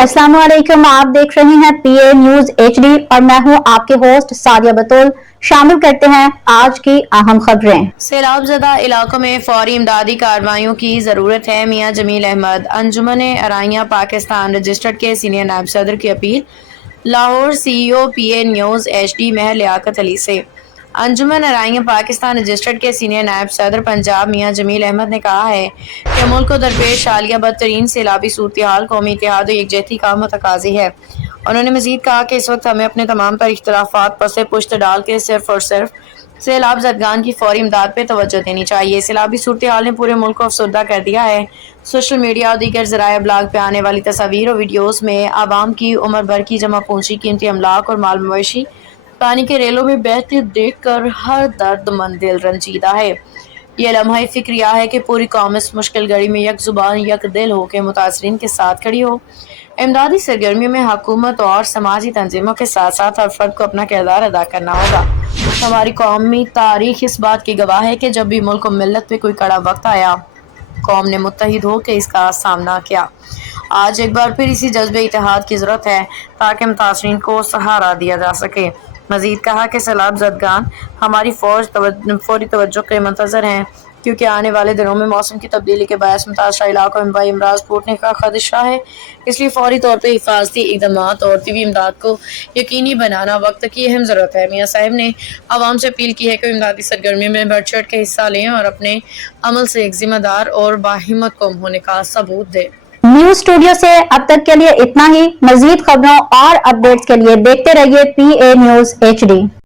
अस्सलाम वालेकुम। आप देख रहे हैं पीए न्यूज एचडी और मैं हूं आपके होस्ट सादिया बतूल। शामिल करते हैं आज की अहम खबरें। सैलाब ज़दा इलाकों में फौरी इमदादी कार्रवाइयों की ज़रूरत है। मियां जमील अहमद अंजुमन अराइयां पाकिस्तान रजिस्टर्ड के सीनियर नायब सदर की अपील। लाहौर सीईओ पीए न्यूज एचडी महर लियाकत अली से। अंजुमन अराइयां पाकिस्तान रजिस्टर्ड के सीनियर नायब सदर पंजाब मियां जमील अहमद ने कहा है कि मुल्क को दरपेश हालिया बदतरीन सैलाबी सूरत हाल कौमी इत्तेहाद और यकजहती का मुतकाज़ी है। उन्होंने मजीद कहा कि इस वक्त हमें अपने तमाम तर इख्तलाफात पर से पुश्त डाल के सिर्फ और सिर्फ सैलाब ज़दगान की फौरी इमदाद पर तवज्जो देनी चाहिए। सैलाबी सूरत हाल ने पूरे मुल्क को अफसरदा कर दिया है। सोशल मीडिया और दीगर ज़राए अबलाग पे आने वाली तस्वीर और वीडियोज़ में आवाम की उम्र भर की जमा पूंजी, कीमती अमलाक और माल मवेशी पानी के रेलों में बहते देख कर हर दर्दमंद दिल रंजीदा है। ये लम्हा फिक्रिया है कि पूरी कौम इस मुश्किल घड़ी में यक जुबान यक दिल हो के मुतासरीन के साथ खड़ी हो। इमदादी सरगर्मियों में हुकूमत और समाजी तंजीमों के साथ साथ हर फर्द को अपना किरदार अदा करना होगा। हमारी कौमी तारीख इस बात की गवाह है कि जब भी मुल्क और मिल्लत पे कोई कड़ा वक्त आया, कौम ने मुत्तहिद होकर इसका सामना किया। आज एक बार फिर इसी जज्बे इत्तेहाद की ज़रूरत है ताकि मुतासरीन को सहारा दिया जा सके। मजीद कहा कि सैलाब ज़दगान हमारी फौरी तवज्जो के मंतज़र हैं, क्योंकि आने वाले दिनों में मौसम की तब्दीली के बायस मुतासरा इलाकों में बड़ी अमराज फूटने का खदशा है। इसलिए फौरी तौर पर हिफाजती इक़दामात और तिबी इमदाद को यकीनी बनाना वक्त की अहम ज़रूरत है। मियाँ साहब ने आवाम से अपील की है कि इमदादी सरगर्मियों में बढ़ चढ़ के हिस्सा लें और अपने अमल से एक जिम्मेदार और बाहिम्मत कौम होने का सबूत दें। न्यूज स्टूडियो से अब तक के लिए इतना ही। मजीद खबरों और अपडेट्स के लिए देखते रहिए पीए न्यूज एचडी।